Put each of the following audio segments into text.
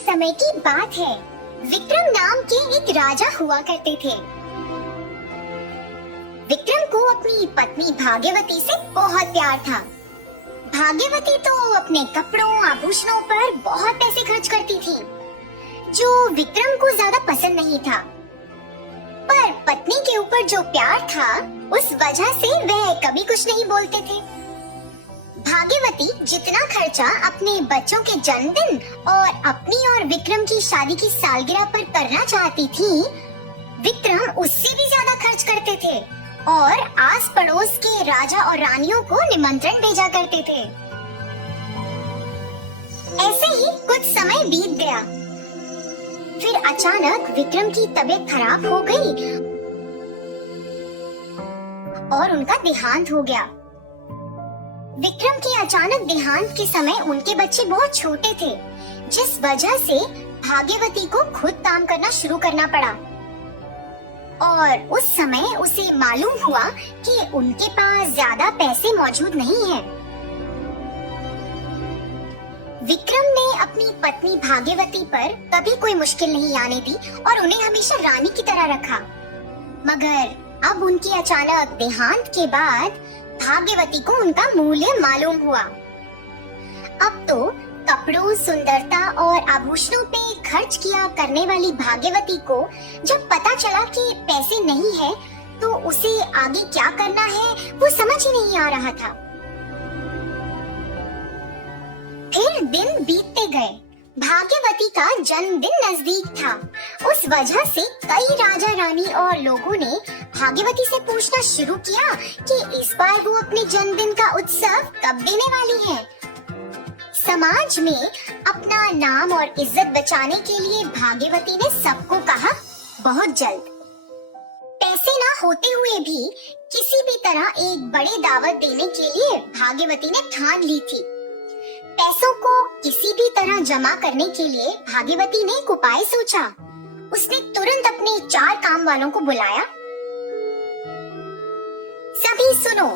समय की बात है। विक्रम नाम के एक राजा हुआ करते थे। विक्रम को अपनी पत्नी भाग्यवती से बहुत प्यार था। भाग्यवती तो अपने कपड़ों आभूषणों पर बहुत पैसे खर्च करती थी, जो विक्रम को ज्यादा पसंद नहीं था। पर पत्नी के ऊपर जो प्यार था, उस वजह से वह कभी कुछ नहीं बोलते थे। भाग्यवती जितना खर्चा अपने बच्चों के जन्मदिन और अपनी और विक्रम की शादी की सालगिरह पर करना चाहती थी, विक्रम उससे भी ज्यादा खर्च करते थे और आस पड़ोस के राजा और रानियों को निमंत्रण भेजा करते थे। ऐसे ही कुछ समय बीत गया। फिर अचानक विक्रम की तबीयत खराब हो गई और उनका देहांत हो गया। विक्रम के अचानक देहांत के समय उनके बच्चे बहुत छोटे थे, जिस वजह से भाग्यवती को खुद काम करना शुरू करना पड़ा। और उस समय उसे मालूम हुआ कि उनके पास ज्यादा पैसे मौजूद नहीं हैं। विक्रम ने अपनी पत्नी भाग्यवती पर कभी कोई मुश्किल नहीं आने दी और उन्हें हमेशा रानी की तरह रखा। मगर अब उनकी अचानक देहांत के बाद भाग्यवती को उनका मूल्य मालूम हुआ। अब तो कपड़ों, सुंदरता और आभूषणों पे खर्च किया करने वाली भाग्यवती को जब पता चला कि पैसे नहीं है, तो उसे आगे क्या करना है वो समझ ही नहीं आ रहा था। फिर दिन बीतते गए। भाग्यवती का जन्मदिन नजदीक था। उस वजह से कई राजा रानी और लोगों ने भाग्यवती से पूछना शुरू किया कि इस बार वो अपने जन्मदिन का उत्सव कब देने वाली है। समाज में अपना नाम और इज्जत बचाने के लिए भाग्यवती ने सबको कहा, बहुत जल्द। पैसे ना होते हुए भी किसी भी तरह एक बड़ी दावत देने के लिए भाग्यवती ने ठान ली थी। पैसों को किसी भी तरह जमा करने के लिए भाग्यवती ने एक उपाय सोचा। उसने तुरंत अपने 4 काम वालों को बुलाया। सभी सुनो,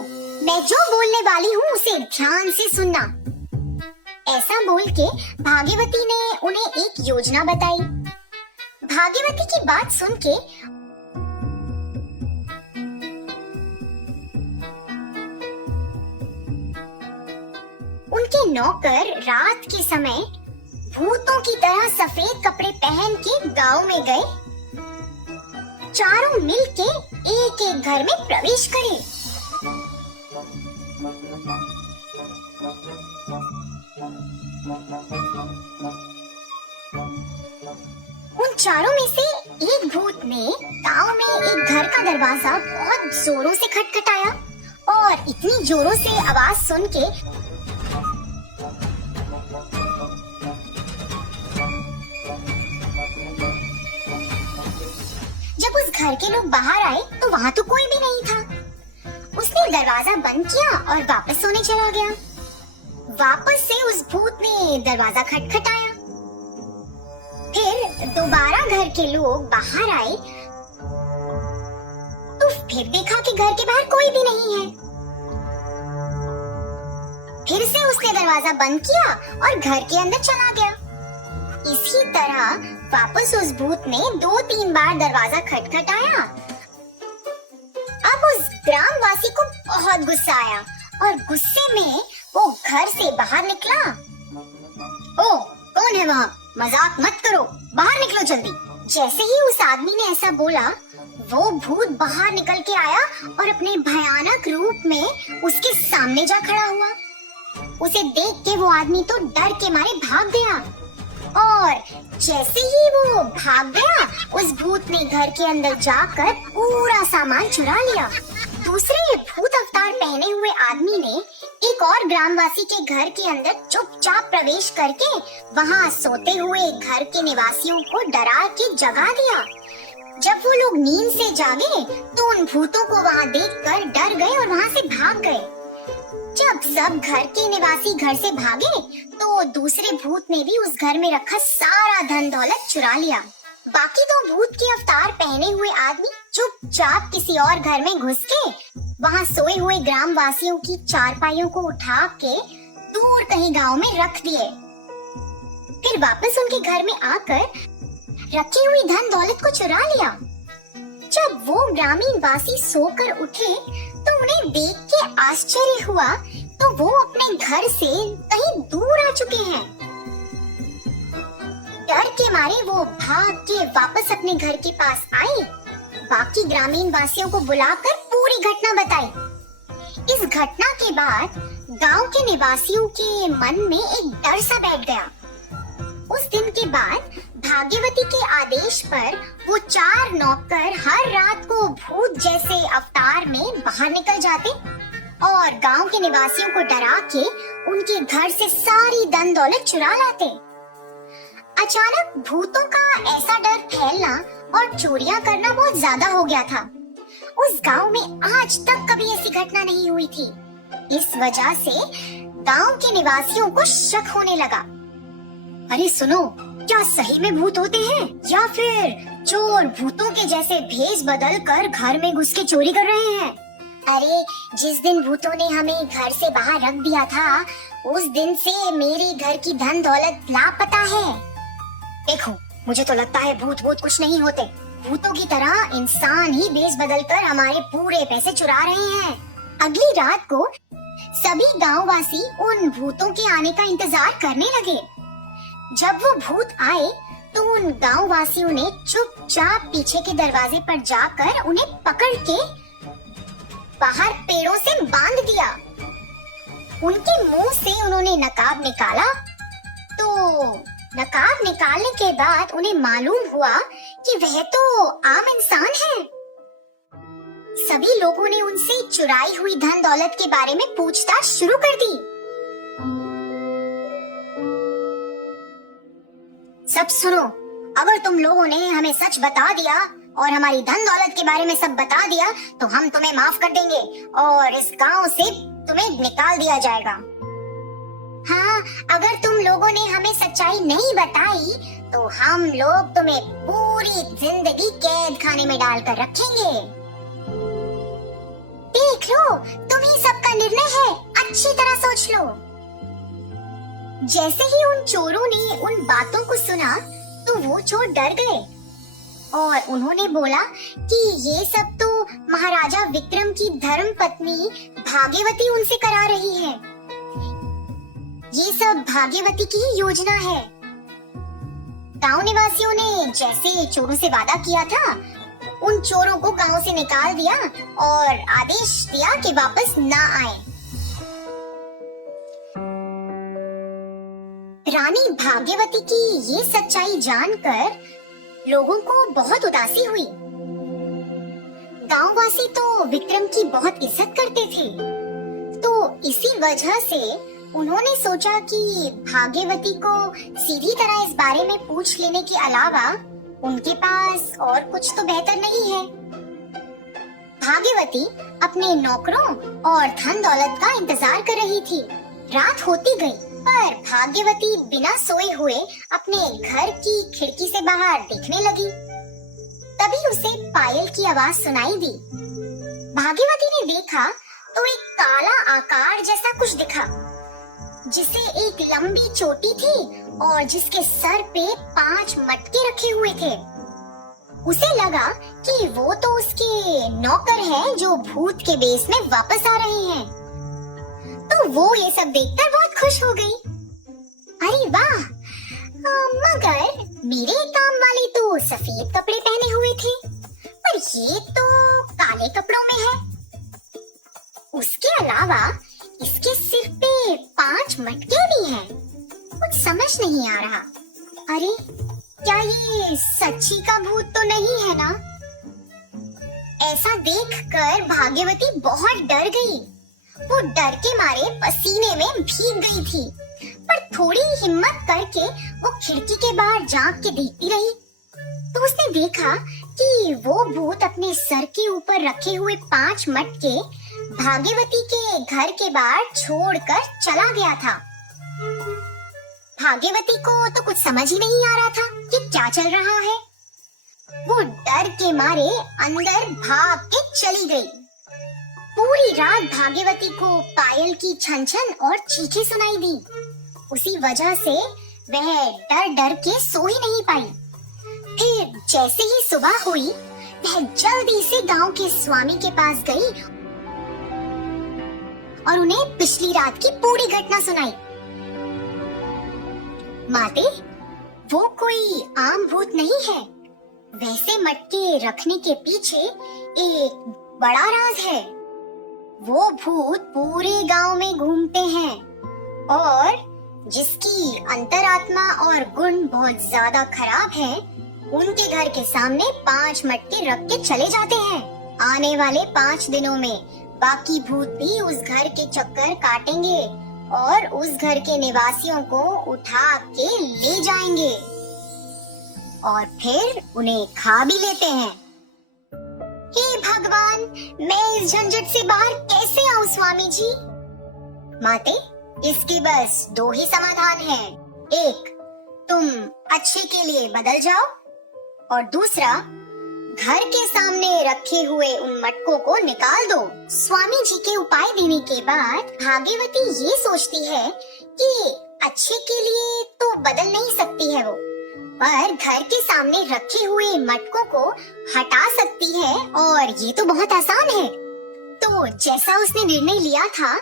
मैं जो बोलने वाली हूँ उसे ध्यान से सुनना। ऐसा बोल के भाग्यवती ने उन्हें एक योजना बताई। भाग्यवती की बात सुन के उनके नौकर रात के समय भूतों की तरह सफेद कपड़े पहन के गांव में गए। चारों मिलके एक एक घर में प्रवेश करे। उन चारों में से एक भूत ने गांव में एक घर का दरवाजा बहुत जोरों से खटखटाया और इतनी जोरों से आवाज सुन के जब उस घर के लोग बाहर आए तो वहाँ तो कोई भी नहीं था। उसने दरवाजा बंद किया और वापस सोने चला गया। वापस से उस भूत ने दरवाजा खटखटाया। फिर दोबारा घर के लोग बाहर आए तो फिर देखा कि घर के बाहर कोई भी नहीं है। फिर से उसने दरवाजा बंद किया और घर के अंदर चला गया। इसी तरह वापस उस भूत ने 2-3 बार दरवाजा खटखटाया। अब उस ग्रामवासी को बहुत गुस्सा आया और गुस्से में वो घर से बाहर निकला। ओ, कौन है वहाँ? मजाक मत करो, बाहर निकलो जल्दी। जैसे ही उस आदमी ने ऐसा बोला, वो भूत बाहर निकल के आया और अपने भयानक रूप में उसके सामने जा खड़ा हुआ। उसे देख के वो आदमी तो डर के मारे भाग गया और जैसे ही वो भाग गया, उस भूत ने घर के अंदर जाकर पूरा सामान चुरा लिया। दूसरे भूत अवतार पहने हुए आदमी ने एक और ग्रामवासी के घर के अंदर चुपचाप प्रवेश करके वहाँ सोते हुए घर के निवासियों को डरा के जगा दिया। जब वो लोग नींद से जागे तो उन भूतों को वहाँ देखकर डर गए और वहाँ से भाग गए। जब सब घर के निवासी घर से भागे तो दूसरे भूत ने भी उस घर में रखा सारा धन दौलत चुरा लिया। बाकी 2 भूत के अवतार पहने हुए आदमी चुपचाप किसी और घर में घुस के वहाँ सोए हुए ग्रामवासियों की चारपाइयों को उठा के दूर कहीं गांव में रख दिए। फिर वापस उनके घर में आकर रखी हुई धन दौलत को चुरा लिया। जब वो ग्रामीण वासी सोकर उठे तो उन्हें देख के आश्चर्य हुआ, तो वो अपने घर से कहीं दूर आ चुके हैं। डर के मारे वो भाग के वापस अपने घर के पास आए, बाकी ग्रामीण वासियों को बुलाकर पूरी घटना बताई। इस घटना के बाद गांव के निवासियों के मन में एक डर सा बैठ गया। उस दिन के बाद भाग्यवती के आदेश पर वो 4 नौकर हर रात को भूत जैसे अवतार में बाहर निकल जाते और गांव के निवासियों को डरा के उनके घर से सारी धन दौलत चुरा लाते। अचानक भूतों का ऐसा डर फैलना और चोरियां करना बहुत ज्यादा हो गया था। उस गांव में आज तक कभी ऐसी घटना नहीं हुई थी। इस वजह से गांव के निवासियों को शक होने लगा। अरे सुनो, क्या सही में भूत होते हैं या फिर चोर भूतों के जैसे भेष बदल कर घर में घुस के चोरी कर रहे हैं? अरे जिस दिन भूतों ने हमें घर से बाहर रख दिया था, उस दिन से मेरे घर की धन दौलत लापता है। देखो, मुझे तो लगता है भूत कुछ नहीं होते। भूतों की तरह इंसान ही भेष बदल कर हमारे पूरे पैसे चुरा रहे हैं। अगली रात को सभी गांववासी उन भूतों के आने का इंतजार करने लगे। जब वो भूत आए तो उन गांववासियों ने चुपचाप पीछे के दरवाजे पर जाकर उन्हें पकड़ के बाहर पेड़ों से बांध दिया। उनके मुंह से उन्होंने नकाब निकाला, तो नकाब निकालने के बाद उन्हें मालूम हुआ कि वह तो आम इंसान है। सभी लोगों ने उनसे चुराई हुई धन दौलत के बारे में पूछताछ शुरू कर दी। सब सुनो, अगर तुम लोगों ने हमें सच बता दिया और हमारी धन दौलत के बारे में सब बता दिया तो हम तुम्हें माफ कर देंगे और इस गांव से तुम्हें निकाल दिया जाएगा। हाँ, अगर तुम लोगों ने हमें सच्चाई नहीं बताई तो हम लोग तुम्हें पूरी जिंदगी कैद खाने में डालकर रखेंगे। देख लो, तुम ही सबका निर्णय है, अच्छी तरह सोच लो। जैसे ही उन चोरों ने उन बातों को सुना तो वो चोर डर गए और उन्होंने बोला कि ये सब तो महाराजा विक्रम की धर्म पत्नी भाग्यवती उनसे करा रही है। ये सब भाग्यवती की ही योजना है। गांव निवासियों ने जैसे चोरों से वादा किया था, उन चोरों को गांव से निकाल दिया और आदेश दिया कि वापस ना आए। रानी भाग्यवती की ये सच्चाई जानकर लोगों को बहुत उदासी हुई। गांववासी तो विक्रम की बहुत इज्जत करते थे, तो इसी वजह से उन्होंने सोचा कि भाग्यवती को सीधी तरह इस बारे में पूछ लेने के अलावा उनके पास और कुछ तो बेहतर नहीं है। भाग्यवती अपने नौकरों और धन दौलत का इंतजार कर रही थी। रात होती गई, पर भाग्यवती बिना सोए हुए अपने घर की खिड़की से बाहर देखने लगी। तभी उसे पायल की आवाज सुनाई दी। भाग्यवती ने देखा तो एक काला आकार जैसा कुछ दिखा, जिसे एक लंबी चोटी थी और जिसके सर पे 5 मटके रखे हुए थे। उसे लगा कि वो तो उसके नौकर हैं जो भूत के बेस में वापस आ रहे हैं, तो वो ये सब देखकर बहुत खुश हो गई। अरे वाह, मगर मेरे काम वाले तो सफेद कपड़े पहने हुए थे, पर ये तो काले कपड़ों में है। उसके अलावा इसके सिर पे 5 मटके भी हैं। कुछ समझ नहीं आ रहा। अरे क्या ये सच्ची का भूत तो नहीं है ना? ऐसा देखकर भाग्यवती बहुत डर गई। वो डर के मारे पसीने में भीग गई थी, पर थोड़ी हिम्मत करके वो खिड़की के बाहर झांक के देखती रही। तो उसने देखा कि वो भूत अपने सर के ऊपर रखे हुए 5 मटके भाग्यवती के घर के बाहर छोड़कर चला गया था। भाग्यवती को तो कुछ समझ ही नहीं आ रहा था कि क्या चल रहा है। वो डर के मारे अंदर भाग के चली गई। पूरी रात भाग्यवती को पायल की छन छन और चीखें सुनाई दी। उसी वजह से वह डर डर के सो ही नहीं पाई। फिर जैसे ही सुबह हुई, वह जल्दी से गांव के स्वामी के पास गई और उन्हें पिछली रात की पूरी घटना सुनाई। माते, वो कोई आम भूत नहीं है। वैसे मटके रखने के पीछे एक बड़ा राज है। वो भूत पूरे गांव में घूमते हैं और जिसकी अंतरात्मा और गुण बहुत ज्यादा खराब है, उनके घर के सामने 5 मटके रख के चले जाते हैं। आने वाले 5 दिनों में बाकी भूत भी उस घर के चक्कर काटेंगे और उस घर के निवासियों को उठा के ले जाएंगे और फिर उन्हें खा भी लेते हैं। हे भगवान, मैं इस झंझट से बाहर कैसे आऊं स्वामी जी? माते, इसके बस 2 ही समाधान हैं। एक, तुम अच्छे के लिए बदल जाओ और दूसरा, घर के सामने रखे हुए उन मटकों को निकाल दो। स्वामी जी के उपाय देने के बाद भाग्यवती ये सोचती है कि अच्छे के लिए तो बदल नहीं सकती है वो, पर घर के सामने रखे हुए मटकों को हटा सकती है और ये तो बहुत आसान है। तो जैसा उसने निर्णय लिया था,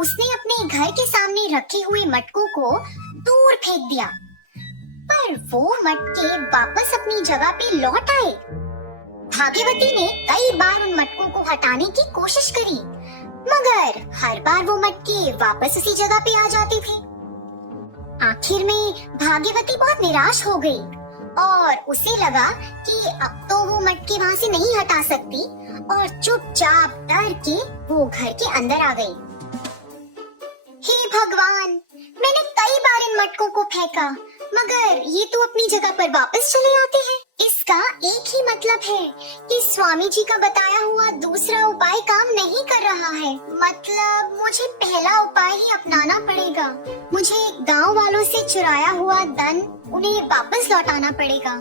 उसने अपने घर के सामने रखे हुए मटकों को दूर फेंक दिया, पर वो मटके वापस अपनी जगह पे लौट आए। भाग्यवती ने कई बार उन मटकों को हटाने की कोशिश करी, मगर हर बार वो मटके वापस उसी जगह पे आ जाते थे। आखिर में भाग्यवती बहुत निराश हो गई और उसे लगा कि अब तो वो मटके वहाँ से नहीं हटा सकती और चुपचाप डर के वो घर के अंदर आ गई। हे भगवान, मैंने कई बार इन मटकों को फेंका, मगर ये तो अपनी जगह पर वापस चले आते हैं। इसका एक ही मतलब है कि स्वामी जी का बताया हुआ दूसरा उपाय काम नहीं कर रहा है। मतलब मुझे पहला उपाय ही अपनाना पड़ेगा। मुझे गांव वालों से चुराया हुआ धन उन्हें वापस लौटाना पड़ेगा।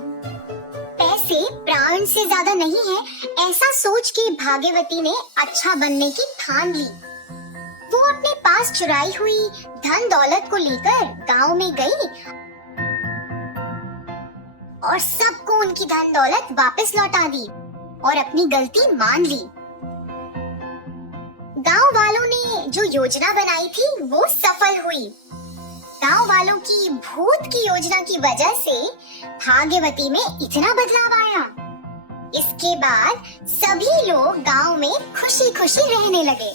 पैसे प्राण से ज्यादा नहीं है, ऐसा सोच के भाग्यवती ने अच्छा बनने की ठान ली। वो अपने पास चुराई हुई धन दौलत को लेकर गांव में गई और सबको उनकी धन दौलत वापस लौटा दी और अपनी गलती मान ली। गांव वालों ने जो योजना बनाई थी वो सफल हुई। गांव वालों की भूत की योजना की वजह से भाग्यवती में इतना बदलाव आया। इसके बाद सभी लोग गांव में खुशी खुशी रहने लगे।